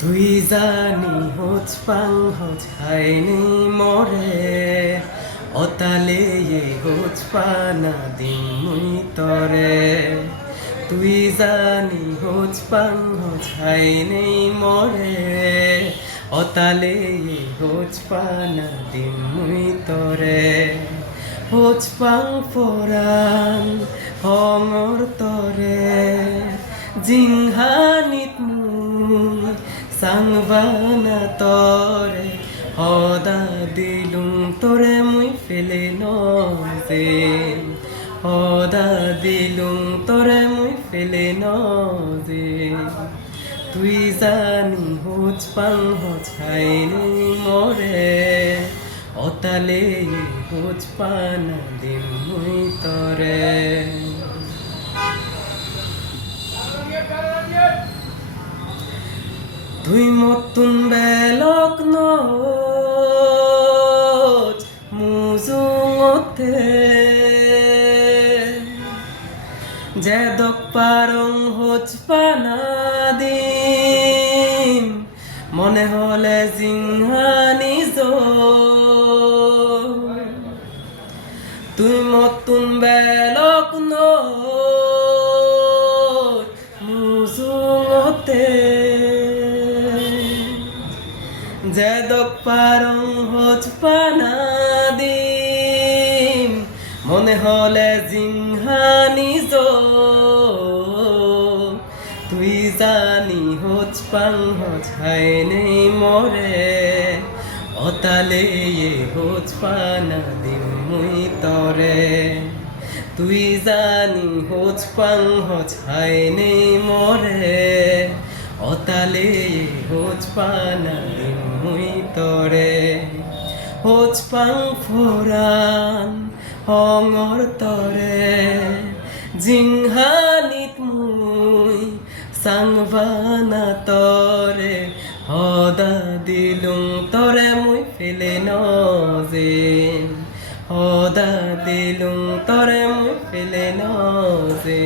তুই জানি হোচ পাং হোচ হাইনি মরে অতালে হোচ পানা দিন মুই তরে তুই জানি হোচ পাং হোচ হাইনি মরে অতালে হোচ পানা দিন মুই তরে হোচ পাং ফোরান হঙর তরে জিংহানিত মুই সাংবানা তরে হদা দিলুম তোরে মুই ফেলে নজে হদা দিলুম তোরে মুই ফেলে নজে তুই জানি হোচ পাং হোচ হাইনি মরে অতালে হোচ পানা দিম মুই তরে তুই মতুন বেলক নোচ মুজুঙতে যেদক পারং হোচ পানা দিম মনে হলে জিংহানি তুই মতুন বেলক নোচ মুজুঙতে যেদক পারং হোচ পানা দিম মনে হলে জিংহানি তুই জানি হোচ পাং হোচ হাইনি মরে অতালে হোচ পানা দিম মুই তরে তুই জানি হোচ পাং হোচ হাইনি মরে অতালে হোচ পানা দিম মুই তরে হোচ পাং ফোরান হঙর তরে জিংহানিত মুই সাংবানা তরে হদা দিলুম তরে মুই ফেলে নজে হদা দিলুম তরে মুই ফেলে নজে